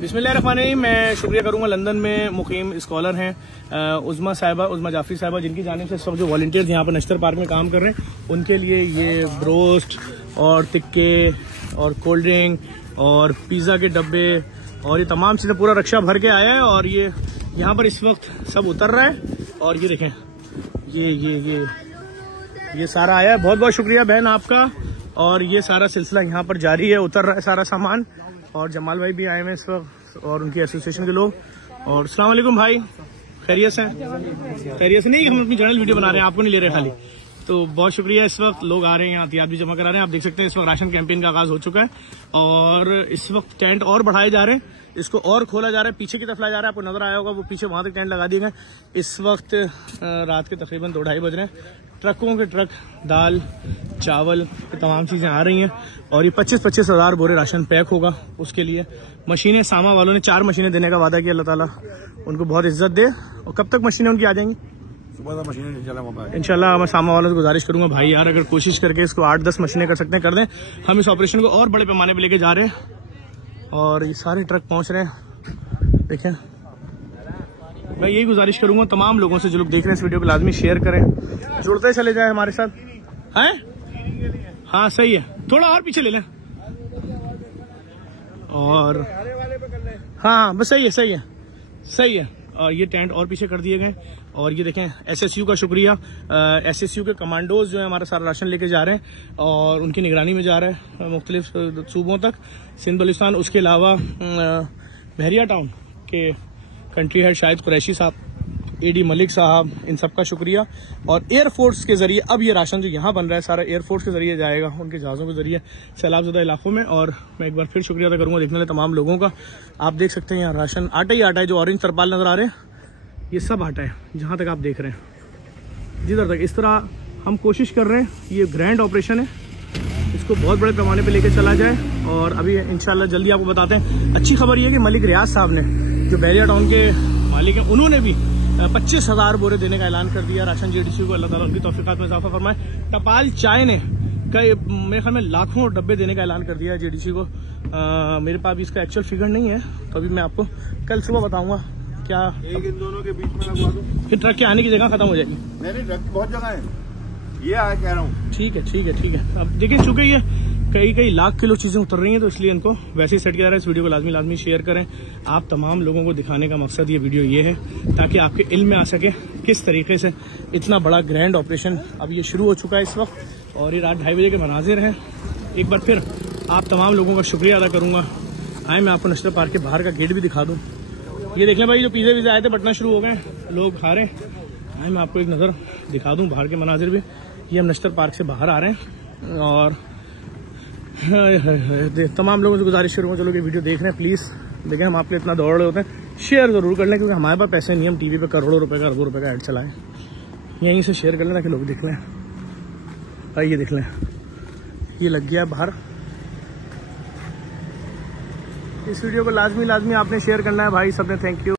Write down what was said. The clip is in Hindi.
बिस्मिल्लाहिर्रहमानिर्रहीम। मैं शुक्रिया करूंगा लंदन में मुकीम स्कॉलर हैं उज़्मा जाफरी साहिबा, जिनकी जानिब से सब जो वॉलंटियर्स यहाँ पर नश्तर पार्क में काम कर रहे हैं उनके लिए ये ब्रोस्ट और टिक्के और कोल्ड ड्रिंक और पिज़्ज़ा के डब्बे और ये तमाम चीज़ें पूरा रक्षा भर के आया है और ये यहाँ पर इस वक्त सब उतर रहा है। और ये देखें ये सारा आया है। बहुत बहुत शुक्रिया बहन आपका। और ये सारा सिलसिला यहाँ पर जारी है, उतर रहा है सारा सामान। और जमाल भाई भी आए हैं इस वक्त और उनकी एसोसिएशन के लोग। और अस्सलाम वालेकुम भाई, खैरियत से? खैरियत से नहीं, हम अपनी जनरल वीडियो बना रहे हैं, आपको नहीं ले रहे खाली। तो बहुत शुक्रिया। इस वक्त लोग आ रहे हैं, एहतियात भी जमा करा रहे हैं। आप देख सकते हैं इस वक्त राशन कैंपेन का आगाज हो चुका है और इस वक्त टेंट और बढ़ाए जा रहे हैं, इसको और खोला जा रहा है, पीछे की तरफ लाया जा रहा है। आपको नजर आया होगा वो पीछे वहां तक टेंट लगा दिए गए। इस वक्त रात के तकरीबन 2-2:30 बज रहे हैं। ट्रकों के ट्रक दाल चावल तमाम चीजें आ रही हैं और ये 25-25 हज़ार बोरे राशन पैक होगा। उसके लिए मशीनें, सामा वालों ने 4 मशीनें देने का वादा किया। अल्लाह ताला उनको बहुत इज्जत दे। और कब तक मशीनें उनकी आ जाएंगी? इंशाल्लाह। मैं सामा वालों से गुजारिश करूंगा, भाई यार अगर कोशिश करके इसको 8-10 मशीनें कर सकते हैं कर दें। हम इस ऑपरेशन को और बड़े पैमाने पर लेके जा रहे हैं और ये सारे ट्रक पहुंच रहे हैं। देखें, मैं यही गुजारिश करूंगा तमाम लोगों से जो लोग देख रहे हैं इस वीडियो को लाजमी शेयर करें, जुड़ते चले जाए हमारे साथ। हैं? हाँ सही है, थोड़ा और पीछे ले लें। और हाँ बस सही है। और ये टेंट और पीछे कर दिए गए। और ये देखें एसएसयू का शुक्रिया। एसएसयू के कमांडोज जो है हमारा सारा राशन लेके जा रहे हैं और उनकी निगरानी में जा रहा है मुख्तलिफ सूबों तक, सिंध बलूचिस्तान। उसके अलावा बहरिया टाउन के कंट्री हेड शाहिद कुरैशी साहब, एडी मलिक साहब, इन सबका शुक्रिया। और एयरफोर्स के जरिए अब ये राशन जो यहाँ बन रहा है सारा एयरफोर्स के जरिए जाएगा, उनके जहाज़ों के जरिए सैलाबज़दा इलाकों में। और मैं एक बार फिर शुक्रिया अदा करूँगा देखने वाले तमाम लोगों का। आप देख सकते हैं यहाँ राशन आटा ही आटा है। जो ऑरेंज तरपाल नजर आ रहे हैं ये सब आटा है, जहाँ तक आप देख रहे हैं जिधर तक। इस तरह हम कोशिश कर रहे हैं, ये ग्रैंड ऑपरेशन है, इसको बहुत बड़े पैमाने पर लेके चला जाए। और अभी इंशाल्लाह जल्दी आपको बताते हैं। अच्छी खबर ये है कि मलिक रियाज साहब ने, जो बहरिया टाउन के मालिक हैं, उन्होंने भी 25,000 बोरे देने का ऐलान कर दिया राशन जेडीसी को। अल्लाह ताला उनकी तौफीकात में इजाफा फरमाए। टपाल चाय ने मेरे ख्याल में लाखों डब्बे देने का ऐलान कर दिया है जेडीसी को। मेरे पास भी इसका एक्चुअल फिगर नहीं है, तो अभी मैं आपको कल सुबह बताऊंगा। क्या एक इन दोनों के बीच में लगवा दूं? फिर ट्रक के आने की जगह खत्म हो जाएगी। नहीं, ट्रक बहुत जगह है, ये आया कह रहा हूँ। ठीक है। अब देखिए, चूंकि ये कई लाख किलो चीजें उतर रही हैं, तो इसलिए इनको वैसे ही सेट किया जा रहा है। इस वीडियो को लाजमी शेयर करें। आप तमाम लोगों को दिखाने का मकसद ये वीडियो ये है ताकि आपके इल्म में आ सके किस तरीके से इतना बड़ा ग्रैंड ऑपरेशन अब ये शुरू हो चुका है इस वक्त। और ये रात 2:30 बजे के मनाजिर हैं। एक बार फिर आप तमाम लोगों का शुक्रिया अदा करूंगा। आए मैं आपको नश्तर पार्क के बाहर का गेट भी दिखा दूँ। ये देखें भाई, जो पिज़्ज़े वीज़े आए थे बटना शुरू हो गए, लोग खा रहे हैं। आए मैं आपको एक नज़र दिखा दूँ बाहर के मनाजिर भी। ये हम नश्तर पार्क से बाहर आ रहे हैं और तमाम लोगों से गुजारिश करूँगा जो लोग ये वीडियो देख रहे हैं प्लीज़ देखें। हम आपके इतना दौड़ रहे होते हैं, शेयर ज़रूर कर लें, क्योंकि हमारे पास पैसे नहीं, हम टीवी पे करोड़ों रुपए का, अरबों रुपए का ऐड चलाएं। यहीं से शेयर कर लें ताकि लोग देख लें। भाई ये देख लें, ये लग गया बाहर। इस वीडियो को लाजमी आपने शेयर करना है भाई, सबने। Thank you.